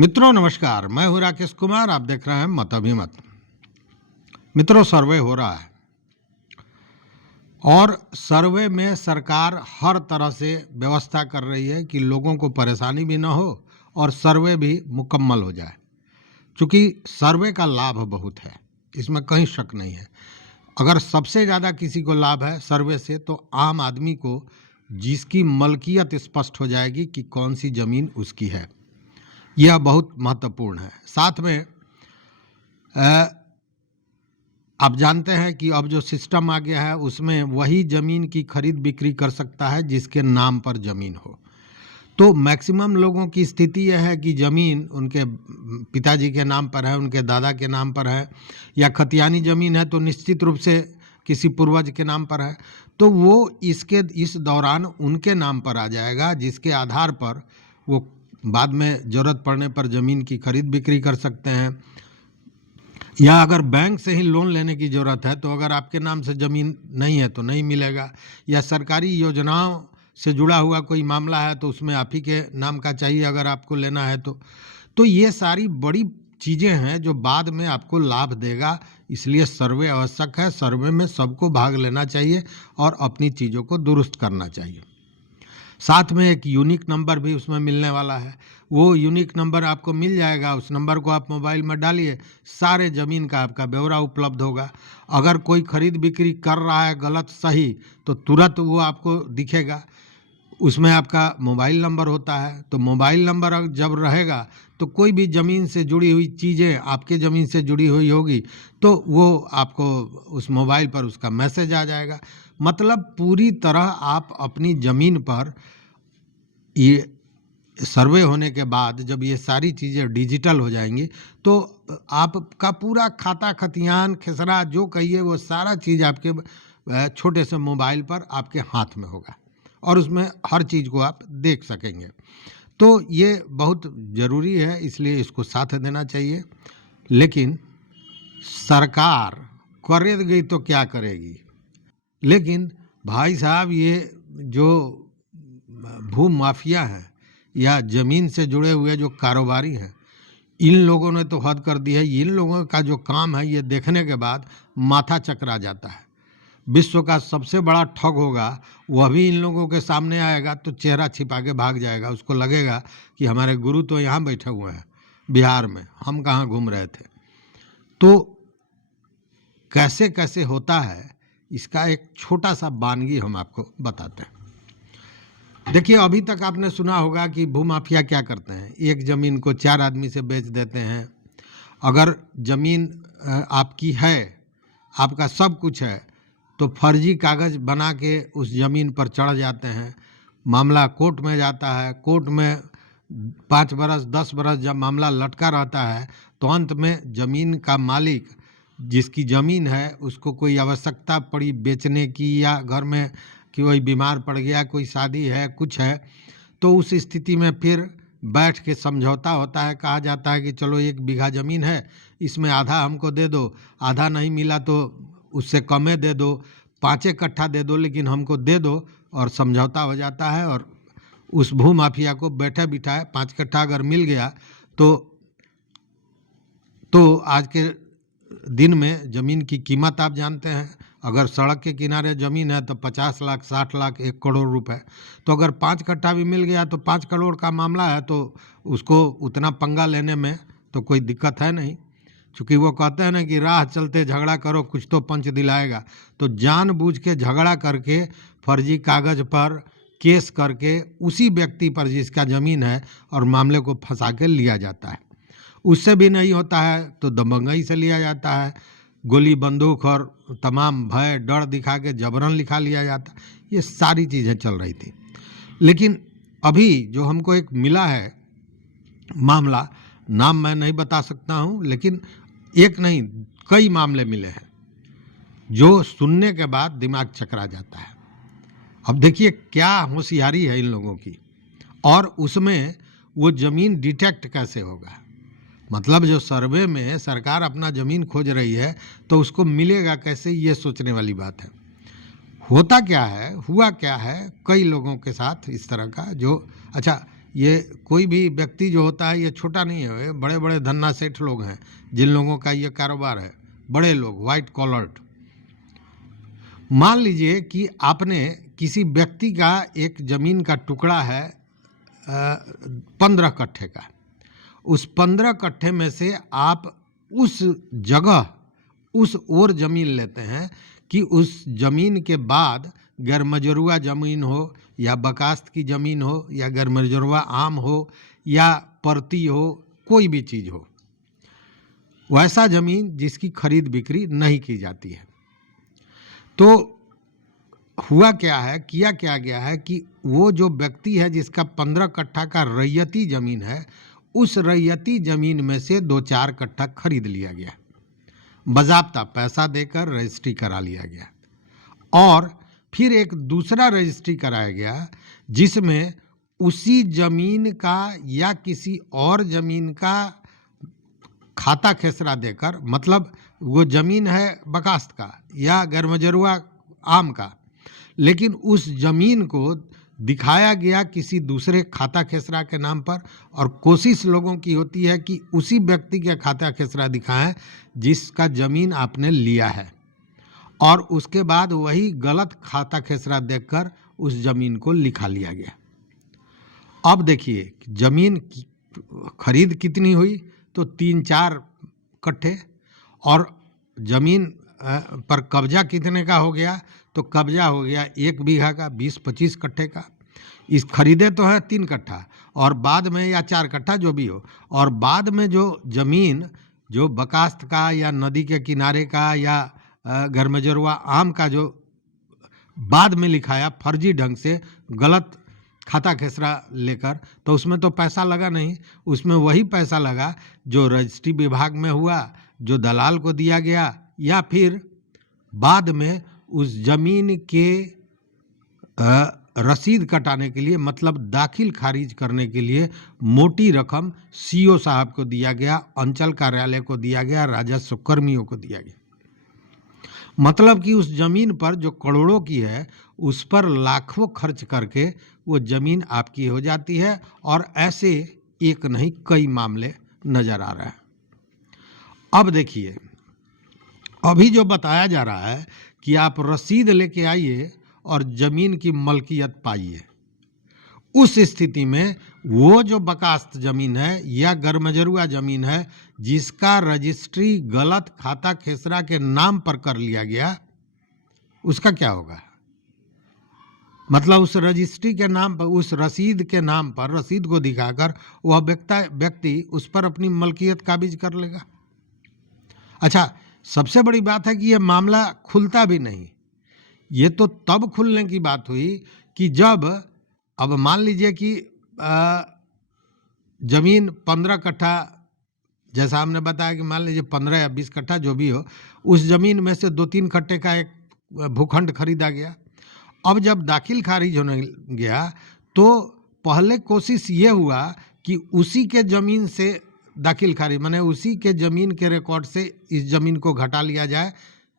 मित्रों नमस्कार, मैं हूं राकेश कुमार। आप देख रहे हैं मत अभिमत। मित्रों, सर्वे हो रहा है और सर्वे में सरकार हर तरह से व्यवस्था कर रही है कि लोगों को परेशानी भी ना हो और सर्वे भी मुकम्मल हो जाए। क्योंकि सर्वे का लाभ बहुत है, इसमें कहीं शक नहीं है। अगर सबसे ज़्यादा किसी को लाभ है सर्वे से, तो आम आदमी को, जिसकी मलकियत स्पष्ट हो जाएगी कि कौन सी ज़मीन उसकी है। यह बहुत महत्वपूर्ण है। साथ में आप जानते हैं कि अब जो सिस्टम आ गया है उसमें वही ज़मीन की खरीद बिक्री कर सकता है जिसके नाम पर ज़मीन हो। तो मैक्सिमम लोगों की स्थिति यह है कि ज़मीन उनके पिताजी के नाम पर है, उनके दादा के नाम पर है, या खतियानी ज़मीन है तो निश्चित रूप से किसी पूर्वज के नाम पर है। तो वो इस दौरान उनके नाम पर आ जाएगा, जिसके आधार पर वो बाद में ज़रूरत पड़ने पर ज़मीन की खरीद बिक्री कर सकते हैं। या अगर बैंक से ही लोन लेने की ज़रूरत है तो अगर आपके नाम से ज़मीन नहीं है तो नहीं मिलेगा, या सरकारी योजनाओं से जुड़ा हुआ कोई मामला है तो उसमें आप ही के नाम का चाहिए अगर आपको लेना है तो ये सारी बड़ी चीज़ें हैं जो बाद में आपको लाभ देगा। इसलिए सर्वे आवश्यक है। सर्वे में सबको भाग लेना चाहिए और अपनी चीज़ों को दुरुस्त करना चाहिए। साथ में एक यूनिक नंबर भी उसमें मिलने वाला है। वो यूनिक नंबर आपको मिल जाएगा, उस नंबर को आप मोबाइल में डालिए, सारे ज़मीन का आपका ब्यौरा उपलब्ध होगा। अगर कोई खरीद बिक्री कर रहा है गलत सही तो तुरंत वो आपको दिखेगा। उसमें आपका मोबाइल नंबर होता है, तो मोबाइल नंबर जब रहेगा तो कोई भी ज़मीन से जुड़ी हुई चीज़ें आपके ज़मीन से जुड़ी हुई होगी तो वो आपको उस मोबाइल पर उसका मैसेज आ जाएगा। मतलब पूरी तरह आप अपनी ज़मीन पर, ये सर्वे होने के बाद जब ये सारी चीज़ें डिजिटल हो जाएंगी तो आपका पूरा खाता खतियान खेसरा जो कहिए वो सारा चीज़ आपके छोटे से मोबाइल पर आपके हाथ में होगा और उसमें हर चीज़ को आप देख सकेंगे। तो ये बहुत ज़रूरी है, इसलिए इसको साथ देना चाहिए। लेकिन सरकार करेगी तो क्या करेगी? लेकिन भाई साहब, ये जो भू माफिया हैं या ज़मीन से जुड़े हुए जो कारोबारी हैं, इन लोगों ने तो हद कर दी है। इन लोगों का जो काम है ये देखने के बाद माथा चकरा जाता है। विश्व का सबसे बड़ा ठग होगा, वह भी इन लोगों के सामने आएगा तो चेहरा छिपा के भाग जाएगा। उसको लगेगा कि हमारे गुरु तो यहाँ बैठे हुए हैं बिहार में, हम कहाँ घूम रहे थे। तो कैसे कैसे होता है इसका एक छोटा सा वानगी हम आपको बताते हैं। देखिए, अभी तक आपने सुना होगा कि भूमाफिया क्या करते हैं, एक ज़मीन को 4 आदमी से बेच देते हैं। अगर ज़मीन आपकी है, आपका सब कुछ है, तो फर्जी कागज़ बना के उस ज़मीन पर चढ़ जाते हैं। मामला कोर्ट में जाता है। कोर्ट में 5 बरस 10 बरस जब मामला लटका रहता है तो अंत में ज़मीन का मालिक, जिसकी ज़मीन है, उसको कोई आवश्यकता पड़ी बेचने की, या घर में कि कोई बीमार पड़ गया, कोई शादी है, कुछ है, तो उस स्थिति में फिर बैठ के समझौता होता है। कहा जाता है कि चलो 1 बीघा ज़मीन है, इसमें आधा हमको दे दो, आधा नहीं मिला तो उससे कमे दे दो, 5 कट्ठा दे दो, लेकिन हमको दे दो, और समझौता हो जाता है। और उस भू माफिया को बैठे बिठाए 5 कट्ठा अगर मिल गया तो आज के दिन में ज़मीन की कीमत आप जानते हैं। अगर सड़क के किनारे ज़मीन है तो 50 लाख, 60 लाख, 1 करोड़ रुपए। तो अगर 5 कट्ठा भी मिल गया तो 5 करोड़ का मामला है, तो उसको उतना पंगा लेने में तो कोई दिक्कत है नहीं। चूँकि वो कहते हैं ना कि राह चलते झगड़ा करो, कुछ तो पंच दिलाएगा। तो जानबूझ के झगड़ा करके, फर्जी कागज़ पर केस करके उसी व्यक्ति पर जिसका ज़मीन है और मामले को फंसा के लिया जाता है। उससे भी नहीं होता है तो दबंगई से लिया जाता है। गोली बंदूक और तमाम भय डर दिखा के जबरन लिखा लिया जाता। ये सारी चीज़ें चल रही थी। लेकिन अभी जो हमको एक मिला है मामला, नाम मैं नहीं बता सकता हूँ, लेकिन एक नहीं कई मामले मिले हैं जो सुनने के बाद दिमाग चकरा जाता है। अब देखिए क्या होशियारी है इन लोगों की, और उसमें वो ज़मीन डिटेक्ट कैसे होगा। मतलब जो सर्वे में सरकार अपना ज़मीन खोज रही है तो उसको मिलेगा कैसे, ये सोचने वाली बात है। होता क्या है, हुआ क्या है कई लोगों के साथ इस तरह का, जो अच्छा ये कोई भी व्यक्ति जो होता है ये छोटा नहीं है, ये बड़े बड़े धन्ना सेठ लोग हैं जिन लोगों का ये कारोबार है, बड़े लोग, वाइट कॉलर्ड। मान लीजिए कि आपने किसी व्यक्ति का एक जमीन का टुकड़ा है 15 कट्ठे का, उस 15 कट्ठे में से आप उस जगह उस ओर जमीन लेते हैं कि उस जमीन के बाद गैरमजरूआ जमीन हो या बकास्त की जमीन हो या गैरमजरूआ आम हो या परती हो, कोई भी चीज़ हो, वैसा जमीन जिसकी खरीद बिक्री नहीं की जाती है। तो हुआ क्या है, किया क्या गया है कि वो जो व्यक्ति है जिसका 15 कट्ठा का रैयती जमीन है, उस रैयती जमीन में से 2-4 कट्ठा खरीद लिया गया, बाज़ाब्ता पैसा देकर रजिस्ट्री करा लिया गया, और फिर एक दूसरा रजिस्ट्री कराया गया जिसमें उसी जमीन का या किसी और जमीन का खाता खेसरा देकर, मतलब वो जमीन है बकास्त का या गैरमजरूआ आम का, लेकिन उस जमीन को दिखाया गया किसी दूसरे खाता खेसरा के नाम पर, और कोशिश लोगों की होती है कि उसी व्यक्ति के खाता खेसरा दिखाएं जिसका जमीन आपने लिया है, और उसके बाद वही गलत खाता खेसरा देखकर उस जमीन को लिखा लिया गया। अब देखिए जमीन की खरीद कितनी हुई, तो 3-4 कट्ठे, और जमीन पर कब्जा कितने का हो गया, तो कब्जा हो गया 1 बीघा का, 20-25 कट्ठे का। इस खरीदे तो है 3 कट्ठा, और बाद में या 4 कट्ठा जो भी हो, और बाद में जो जमीन जो बकास्त का या नदी के किनारे का या गैरमजरूआ आम का जो बाद में लिखाया फर्जी ढंग से गलत खाता खेसरा लेकर, तो उसमें तो पैसा लगा नहीं, उसमें वही पैसा लगा जो रजिस्ट्री विभाग में हुआ, जो दलाल को दिया गया, या फिर बाद में उस जमीन के रसीद कटाने के लिए, मतलब दाखिल खारिज करने के लिए मोटी रकम सीओ साहब को दिया गया, अंचल कार्यालय को दिया गया, राजस्व कर्मियों को दिया गया। मतलब कि उस जमीन पर जो करोड़ों की है उस पर लाखों खर्च करके वो जमीन आपकी हो जाती है, और ऐसे एक नहीं कई मामले नजर आ रहे हैं। अब देखिए, अभी जो बताया जा रहा है कि आप रसीद लेके आइए और जमीन की मलकियत पाइए, उस स्थिति में वो जो बकास्त जमीन है या गैरमजरूआ जमीन है जिसका रजिस्ट्री गलत खाता खेसरा के नाम पर कर लिया गया, उसका क्या होगा? मतलब उस रजिस्ट्री के नाम पर, उस रसीद के नाम पर, रसीद को दिखाकर वह व्यक्ति उस पर अपनी मलकियत काबिज कर लेगा। अच्छा, सबसे बड़ी बात है कि यह मामला खुलता भी नहीं। ये तो तब खुलने की बात हुई कि जब, अब मान लीजिए कि जमीन 15 कट्ठा, जैसा हमने बताया कि मान लीजिए 15 या 20 कट्ठा जो भी हो, उस जमीन में से 2-3 कट्ठे का एक भूखंड खरीदा गया। अब जब दाखिल खारिज होने गया तो पहले कोशिश ये हुआ कि उसी के ज़मीन से दाखिल खारिज, माने उसी के ज़मीन के रिकॉर्ड से इस ज़मीन को घटा लिया जाए,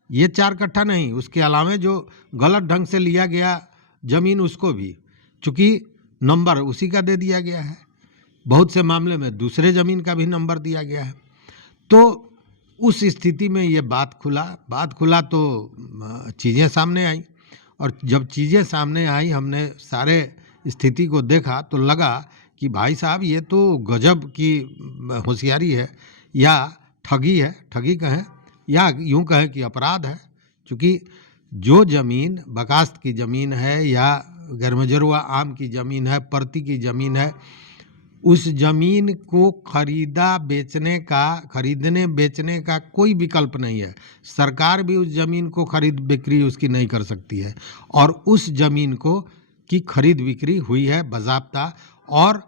ये 4 कट्ठा नहीं, उसके अलावा जो गलत ढंग से लिया गया ज़मीन उसको भी, चूँकि नंबर उसी का दे दिया गया है, बहुत से मामले में दूसरे ज़मीन का भी नंबर दिया गया है। तो उस स्थिति में ये बात खुला तो चीज़ें सामने आई, और जब चीज़ें सामने आई, हमने सारे स्थिति को देखा तो लगा कि भाई साहब ये तो गजब की होशियारी है, या ठगी है, ठगी कहें या यूं कहें कि अपराध है। क्योंकि जो ज़मीन बकास्त की ज़मीन है या गैरमजरूआ आम की ज़मीन है, परती की ज़मीन है, उस ज़मीन को खरीदने बेचने का कोई विकल्प नहीं है। सरकार भी उस ज़मीन को खरीद बिक्री उसकी नहीं कर सकती है, और उस ज़मीन को की खरीद बिक्री हुई है बाज़ाब्ता, और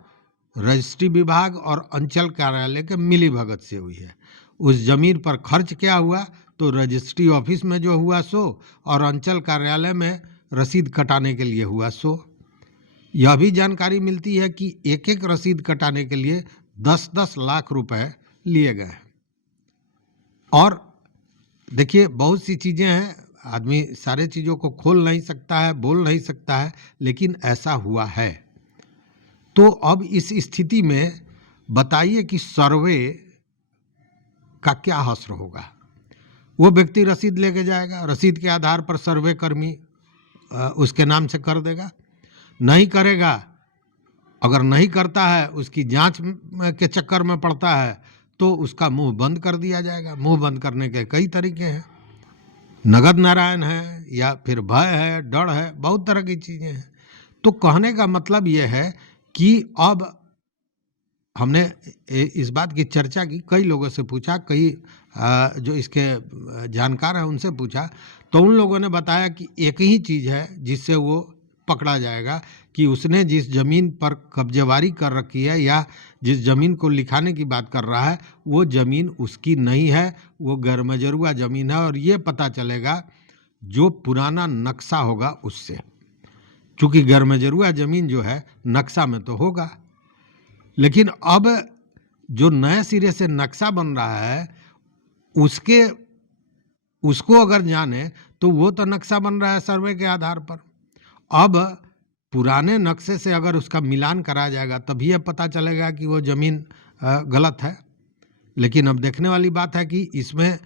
रजिस्ट्री विभाग और अंचल कार्यालय के मिलीभगत से हुई है। उस ज़मीन पर खर्च क्या हुआ, तो रजिस्ट्री ऑफिस में जो हुआ सो, और अंचल कार्यालय में रसीद कटाने के लिए हुआ सो। यह भी जानकारी मिलती है कि एक एक रसीद कटाने के लिए 10-10 लाख रुपए लिए गए। और देखिए, बहुत सी चीज़ें हैं, आदमी सारे चीज़ों को खोल नहीं सकता है, बोल नहीं सकता है, लेकिन ऐसा हुआ है। तो अब इस स्थिति में बताइए कि सर्वे का क्या हश्र होगा। वो व्यक्ति रसीद लेके जाएगा, रसीद के आधार पर सर्वे कर्मी उसके नाम से कर देगा, नहीं करेगा, अगर नहीं करता है, उसकी जांच के चक्कर में पड़ता है तो उसका मुंह बंद कर दिया जाएगा। मुंह बंद करने के कई तरीके हैं, नगद नारायण है या फिर भय है, डर है, बहुत तरह की चीज़ें हैं। तो कहने का मतलब यह है कि अब हमने इस बात की चर्चा की, कई लोगों से पूछा, कई जो इसके जानकार हैं उनसे पूछा, तो उन लोगों ने बताया कि एक ही चीज़ है जिससे वो पकड़ा जाएगा कि उसने जिस ज़मीन पर कब्जेवारी कर रखी है या जिस ज़मीन को लिखाने की बात कर रहा है वो ज़मीन उसकी नहीं है, वो गैरमजरूआ ज़मीन है। और ये पता चलेगा जो पुराना नक्शा होगा उससे, चूँकि गैरमजरूआ ज़मीन जो है नक्शा में तो होगा, लेकिन अब जो नए सिरे से नक्शा बन रहा है उसको अगर जाने तो वो तो नक्शा बन रहा है सर्वे के आधार पर। अब पुराने नक्शे से अगर उसका मिलान कराया जाएगा तभी यह पता चलेगा कि वो ज़मीन गलत है। लेकिन अब देखने वाली बात है कि इसमें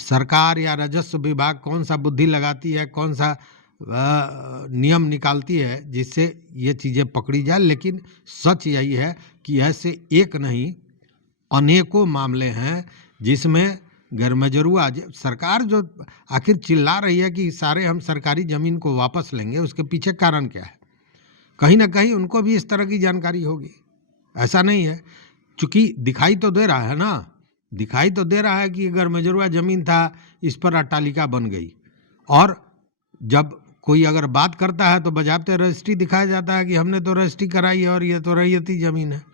सरकार या राजस्व विभाग कौन सा बुद्धि लगाती है, कौन सा नियम निकालती है जिससे ये चीज़ें पकड़ी जाए। लेकिन सच यही है कि ऐसे एक नहीं अनेकों मामले हैं जिसमें गैरमजरूआ सरकार जो आखिर चिल्ला रही है कि सारे हम सरकारी ज़मीन को वापस लेंगे, उसके पीछे कारण क्या है? कहीं ना कहीं उनको भी इस तरह की जानकारी होगी, ऐसा नहीं है। चूँकि दिखाई तो दे रहा है ना, दिखाई तो दे रहा है कि गैरमजरूआ ज़मीन था, इस पर अट्टालिका बन गई, और जब कोई अगर बात करता है तो बजाते रजिस्ट्री दिखाया जाता है कि हमने तो रजिस्ट्री कराई है और ये तो रैयती ज़मीन है।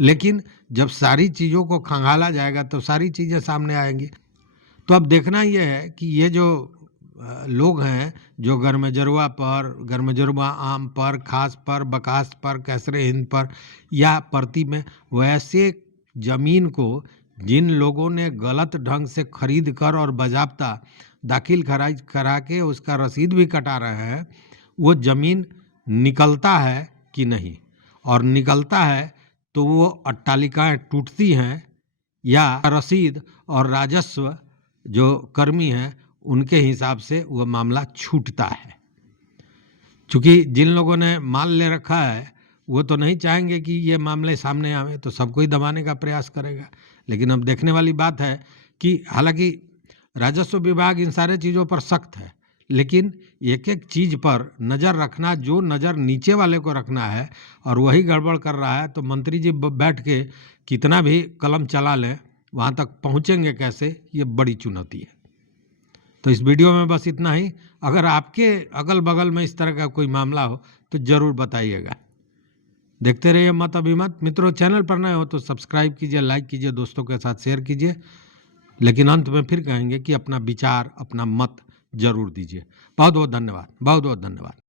लेकिन जब सारी चीज़ों को खंगाला जाएगा तो सारी चीज़ें सामने आएंगी। तो अब देखना यह है कि ये जो लोग हैं जो गैरमजरूआ पर, गैरमजरूआ आम पर, खास पर, बकास पर, कैसरे हिंद पर या परती में, वैसे ज़मीन को जिन लोगों ने गलत ढंग से खरीद कर और बाज़ाब्ता दाखिल खराज करा के उसका रसीद भी कटा रहे हैं, वो ज़मीन निकलता है कि नहीं, और निकलता है तो वो अट्टालिकाएँ टूटती हैं या रसीद और राजस्व जो कर्मी हैं उनके हिसाब से वो मामला छूटता है। क्योंकि जिन लोगों ने माल ले रखा है वो तो नहीं चाहेंगे कि ये मामले सामने आवे, तो सबको ही दबाने का प्रयास करेगा। लेकिन अब देखने वाली बात है कि हालांकि राजस्व विभाग इन सारे चीज़ों पर सख्त है, लेकिन एक एक चीज़ पर नज़र रखना, जो नज़र नीचे वाले को रखना है और वही गड़बड़ कर रहा है, तो मंत्री जी बैठ के कितना भी कलम चला लें, वहाँ तक पहुँचेंगे कैसे, ये बड़ी चुनौती है। तो इस वीडियो में बस इतना ही। अगर आपके अगल बगल में इस तरह का कोई मामला हो तो ज़रूर बताइएगा। देखते रहिए मत अभिमत। मित्रों, चैनल पर नए हो तो सब्सक्राइब कीजिए, लाइक कीजिए, दोस्तों के साथ शेयर कीजिए। लेकिन अंत में फिर कहेंगे कि अपना विचार, अपना मत जरूर दीजिए। बहुत बहुत धन्यवाद, बहुत बहुत धन्यवाद।